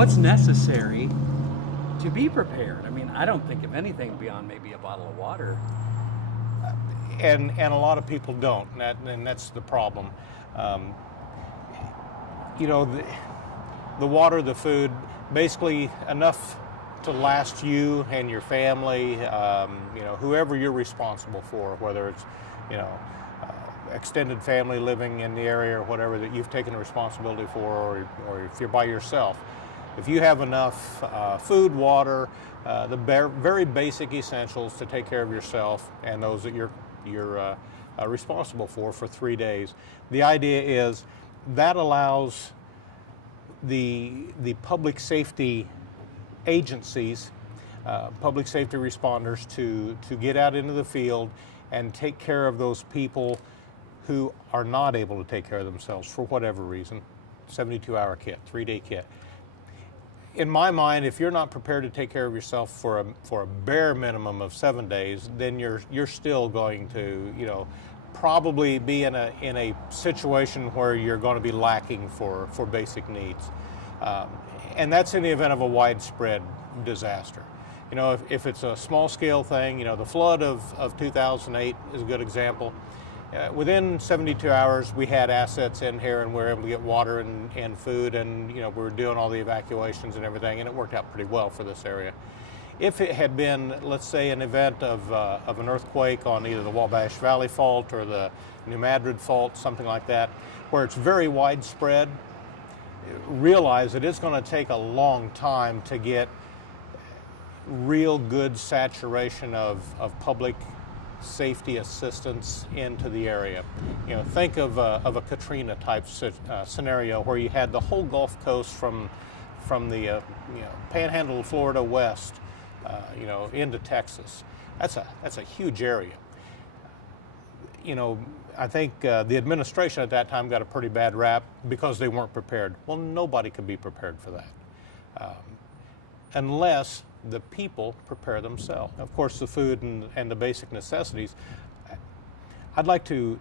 what's necessary to be prepared? I mean, I don't think of anything beyond maybe a bottle of water. And a lot of people don't, and that's the problem. You know, the water, the food, basically enough to last you and your family, you know, whoever you're responsible for, whether it's, you know, extended family living in the area or whatever that you've taken responsibility for, or if you're by yourself. If you have enough food, water, the very basic essentials to take care of yourself and those that you're responsible for 3 days, the idea is that allows the public safety agencies, public safety responders to get out into the field and take care of those people who are not able to take care of themselves for whatever reason. 72-hour kit, 3-day kit. In my mind, if you're not prepared to take care of yourself for a bare minimum of 7 days, then you're still going to, you know, probably be in a situation where you're going to be lacking for basic needs. And that's in the event of a widespread disaster. You know, if it's a small scale thing, you know, the flood of 2008 is a good example. Within 72 hours, we had assets in here and we were able to get water and food, and, you know, we were doing all the evacuations and everything, and it worked out pretty well for this area. If it had been, let's say, an event of an earthquake on either the Wabash Valley Fault or the New Madrid Fault, something like that, where it's very widespread, realize that it's going to take a long time to get real good saturation of public safety assistance into the area. You know, think of a Katrina type scenario where you had the whole Gulf Coast from the you know, Panhandle of Florida west, you know, into Texas. That's a huge area. You know, I think the administration at that time got a pretty bad rap because they weren't prepared. Well, nobody could be prepared for that unless the people prepare themselves. Of course, the food and the basic necessities. I'd like to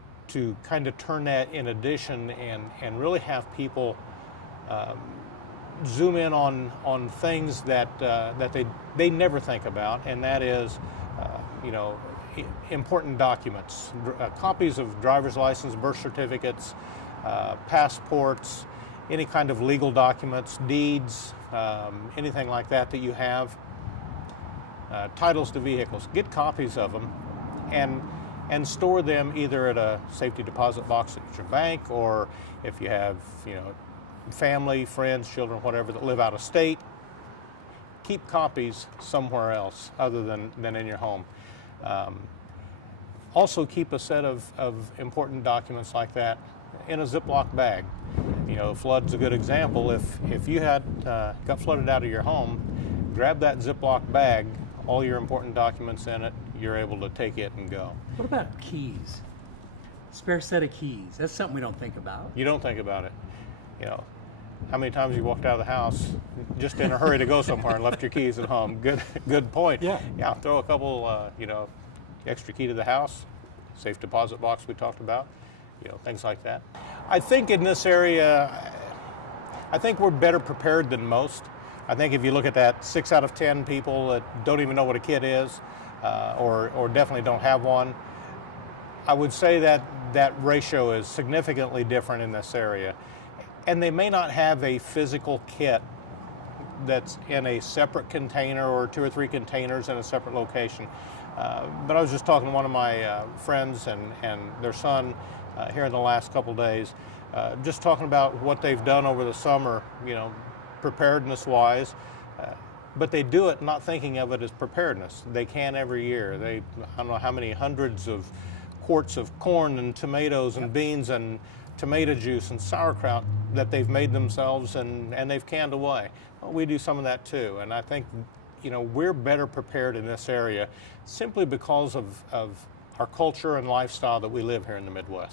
kind of turn that in addition and really have people zoom in on things that they never think about, and that is, you know, important documents, copies of driver's license, birth certificates, passports, any kind of legal documents, deeds, anything like that you have. Titles to vehicles. Get copies of them and store them either at a safety deposit box at your bank, or if you have, you know, family, friends, children, whatever, that live out of state, keep copies somewhere else other than in your home. Also keep a set of important documents like that in a Ziploc bag. You know, flood's a good example. If you had got flooded out of your home, grab that Ziploc bag, all your important documents in it, you're able to take it and go. What about keys? Spare set of keys. That's something we don't think about. You don't think about it. You know, how many times you walked out of the house just in a hurry to go somewhere and left your keys at home? Good point. Yeah. Yeah, throw a couple, you know, extra key to the house, safe deposit box we talked about, you know, things like that. I think in this area, I think we're better prepared than most. I think if you look at that, 6 out of 10 people that don't even know what a kit is, or definitely don't have one, I would say that ratio is significantly different in this area. And they may not have a physical kit that's in a separate container or 2 or 3 containers in a separate location. But I was just talking to one of my friends and their son here in the last couple days, just talking about what they've done over the summer, you know, preparedness-wise, but they do it not thinking of it as preparedness. They can every year. I don't know how many hundreds of quarts of corn and tomatoes and beans and tomato juice and sauerkraut that they've made themselves and they've canned away. Well, we do some of that too, and I think, you know, we're better prepared in this area simply because of our culture and lifestyle that we live here in the Midwest.